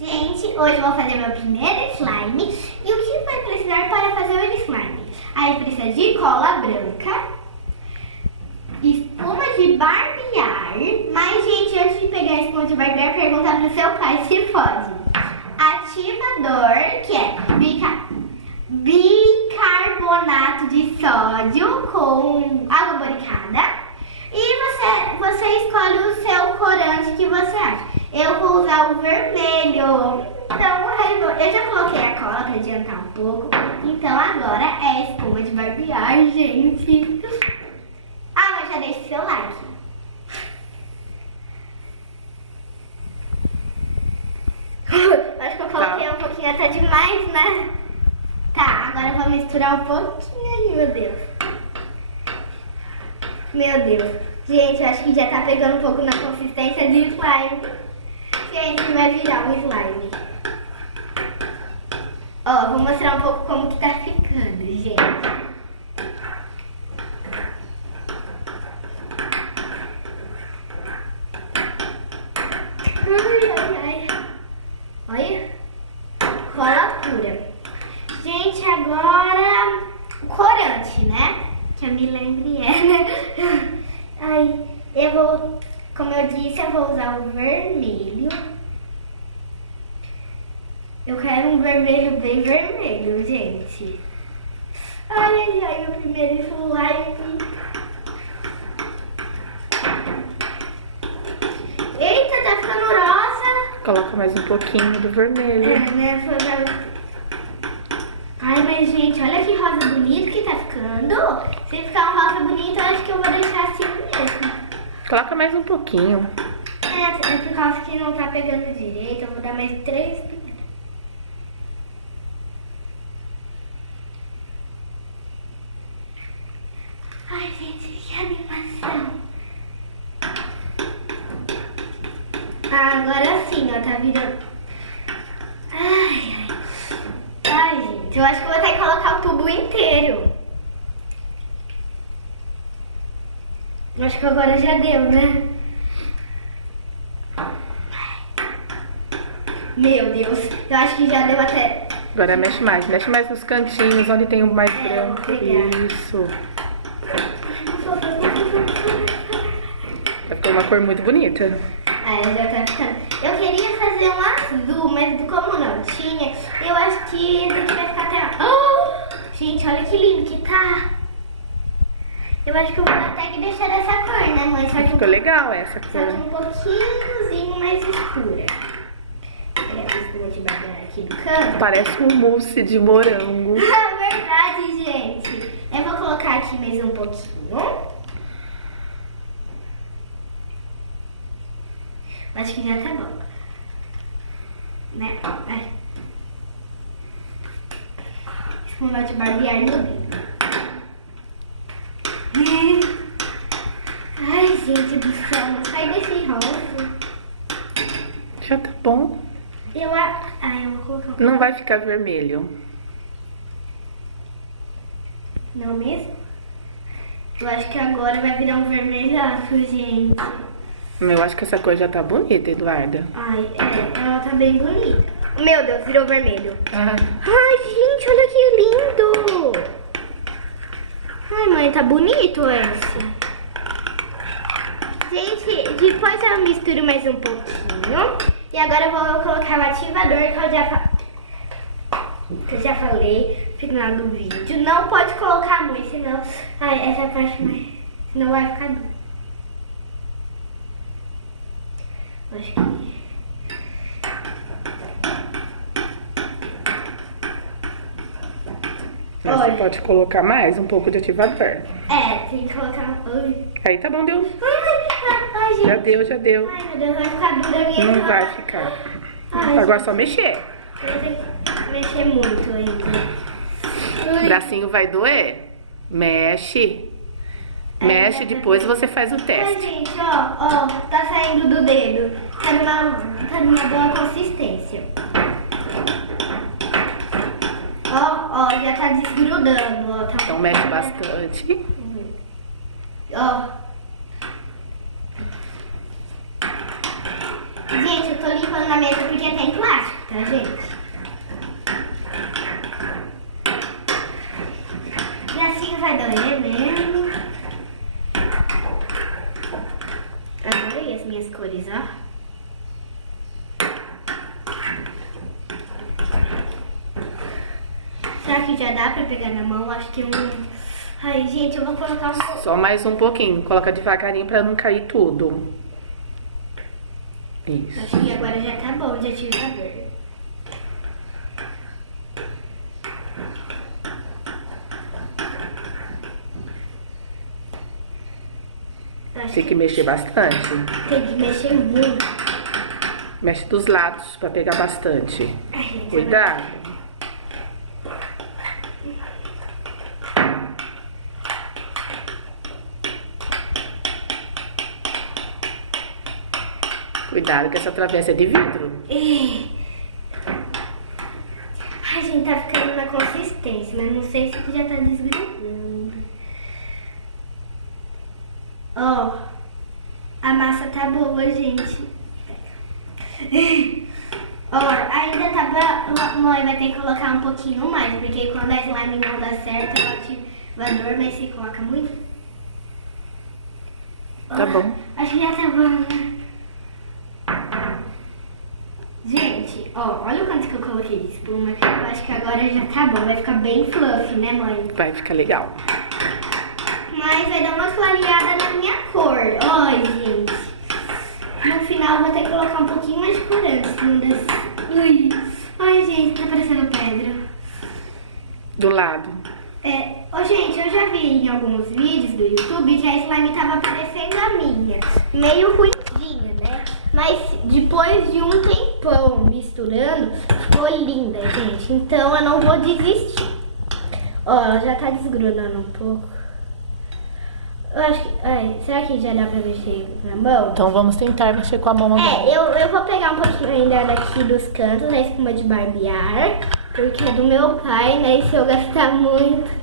Gente, hoje eu vou fazer meu primeiro slime. E o que vai precisar para fazer o slime? Aí precisa de cola branca, espuma de barbear. Mas, gente, antes de pegar a espuma de barbear, perguntar pro seu pai se pode. Ativador, que é bicarbonato de sódio com água boricada. E você escolhe o seu corante que você acha. Eu vou usar o vermelho. Então, eu já coloquei a cola para adiantar um pouco. Então, agora é a espuma de barbear, gente. Ah, mas já deixa o seu like. Acho que eu coloquei um pouquinho até demais, né? Tá, agora eu vou misturar um pouquinho aí, meu Deus. Meu Deus. Gente, eu acho que já tá pegando um pouco na consistência de slime. Gente, vai virar um slime. Ó, vou mostrar um pouco como que tá ficando, gente. Ai. Olha. Cola pura. Gente, agora o corante, né? Que eu me lembre né? Ai, eu vou, como eu disse, eu vou usar o vermelho. Eu quero um vermelho bem vermelho, gente. Ai, meu primeiro slime. Eita, tá ficando rosa. Coloca mais um pouquinho do vermelho. É, né? Ai, mas gente, olha que rosa bonito que tá ficando. Se ficar um rosa bonito, eu acho que eu vou deixar assim mesmo. Coloca mais um pouquinho. É por causa que não tá pegando direito, eu vou dar mais 3 pimentas. Ai, gente, que animação. Agora sim, ó, tá virando... Ai, gente, eu acho que eu vou ter que colocar o tubo inteiro. Acho que agora já deu, né? Meu Deus, eu acho que já deu até... Agora mexe mais nos cantinhos, onde tem o mais branco. Obrigada. Isso. Vai ficar uma cor muito bonita. Já tá ficando. Eu queria fazer um azul, mas como não tinha, eu acho que esse aqui vai ficar até... Oh! Gente, olha que lindo que tá. Eu acho que eu vou até que deixar dessa cor, né, mãe? Só que Ficou legal essa Só que cor. um pouquinhozinho mais escura. Vou pegar a espuma de barbear aqui do canto. Parece um mousse de morango. Verdade, gente. Eu vou colocar aqui mais um pouquinho. Acho que já tá bom. Né? Ai. Espuma de barbear no dedo. Ai, gente do céu, não sai desse rosto. Já tá bom. Eu vou colocar um... Não vai ficar vermelho. Não mesmo? Eu acho que agora vai virar um vermelhaço, gente. Eu acho que essa cor já tá bonita, Eduarda. Ai, ela tá bem bonita. Meu Deus, virou vermelho. Ah. Ai, gente, olha que lindo. Ai, mãe, tá bonito esse. Gente, depois eu misturo mais um pouquinho. E agora eu vou colocar o ativador que eu já falei no final do vídeo. Não pode colocar muito, senão... Ai, essa parte mais... Senão vai ficar duro. Acho que... Você pode colocar mais um pouco de ativador. Tem que colocar... Ai, Aí tá bom, deu. ai, gente. Já deu. Ai, meu Deus, vai ficar dura a minha Não mão. vai ficar. Ai, Agora é só mexer. eu tenho que mexer muito ainda. O bracinho vai doer. Mexe. Mexe, depois você faz o Ai, teste. gente, ó, tá saindo do dedo. Tá numa boa consistência. Ó, já tá desgrudando, ó. Tá... Então mexe bastante. Ó. Gente, eu tô limpando na mesmo porque tem plástico, tá, gente? E assim vai doer mesmo. Adorei as minhas cores, ó. Será que já dá pra pegar na mão? Acho que Ai, gente, eu vou colocar um pouco. Só mais um pouquinho. Coloca devagarinho pra não cair tudo. Isso. Acho que agora já tá bom de ativador. Tem que mexer bastante. Tem que mexer muito. Mexe dos lados pra pegar bastante. Ai, gente, Cuidado. Cuidado que essa travessa é de vidro. Ai, gente, tá ficando na consistência, mas não sei se já tá desgrudando. Ó, a massa tá boa, gente. Ó, ainda tava... Mãe vai ter que colocar um pouquinho mais, porque quando a slime não dá certo, o ativador, mas se coloca muito. Tá bom. Acho que já tá bom, né? Gente, ó, olha o quanto que eu coloquei de espuma. Eu acho que agora já tá bom, vai ficar bem fluffy, né, mãe? Vai ficar legal. Mas vai dar uma clareada na minha cor. Ai, gente. No final eu vou ter que colocar um pouquinho mais de corante. Ui. Ai, gente, tá parecendo pedra. Do lado. Ô, gente, eu já vi em alguns vídeos do YouTube que a slime tava parecendo a minha. Meio ruidinha, né? Mas depois de um tempão misturando, ficou linda, gente. Então eu não vou desistir. Ó, ela já tá desgrudando um pouco. Eu acho que... Ai, será que já dá pra mexer na mão? Então vamos tentar mexer com a mão agora. Eu vou pegar um pouquinho ainda daqui dos cantos, a espuma de barbear. Porque é do meu pai, né? E se eu gastar muito...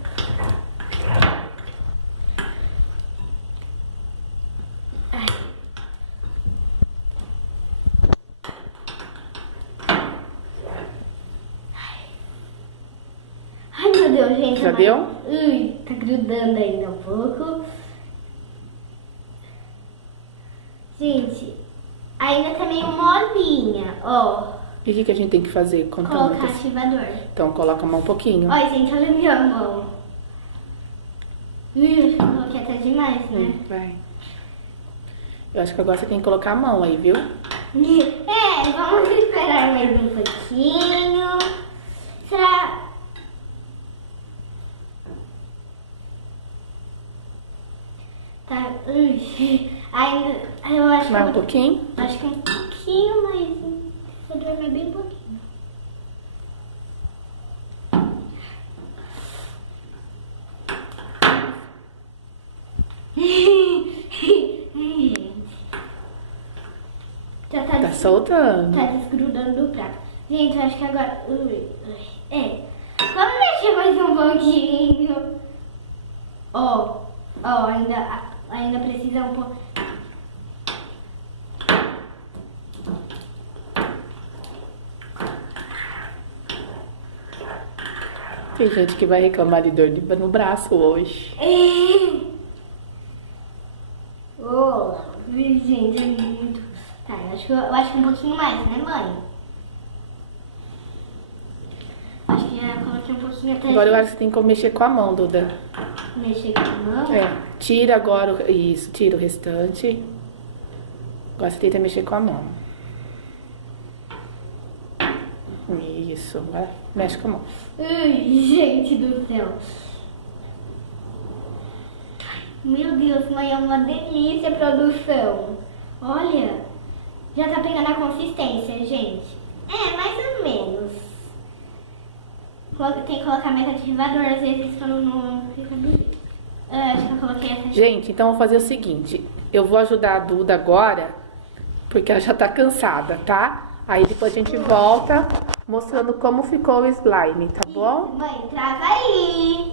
Ai, meu Deus, gente. Já deu? Ui, tá grudando ainda um pouco. Gente, ainda tá meio molinha, ó. E o que a gente tem que fazer? Colocar ativador. Então coloca a mão um pouquinho. Olha, gente, olha a minha mão. Acho que eu coloquei até demais, né? Vai. Eu acho que agora você tem que colocar a mão aí, viu? Vamos esperar mais um pouquinho. Será... Tá, ainda, eu acho Mais um pouquinho? Acho que um pouquinho mais. Vou dormir bem pouquinho. Já Tá soltando. Tá desgrudando do prato. Gente, eu acho que agora... Vamos mexer mais um pouquinho. Ó, ainda precisa um pouco... Tem gente que vai reclamar de dor no braço hoje. Gente, é muito... Tá, eu acho que um pouquinho mais, né, mãe? Acho que já coloquei um pouquinho até... Agora eu acho que você tem que mexer com a mão, Duda. Mexer com a mão? Tira agora isso, tira o restante. Agora você tenta mexer com a mão. Isso, agora mexe com a mão. Gente do céu. Meu Deus, mãe, é uma delícia a produção. Olha, já tá pegando a consistência, gente. Mais ou menos. Tem que colocar mais ativador, às vezes quando não fica bonito. Acho que eu coloquei essa. Gente, então eu vou fazer o seguinte. Eu vou ajudar a Duda agora, porque ela já tá cansada, tá? Aí depois a gente volta mostrando como ficou o slime, tá bom? Mãe, trava aí.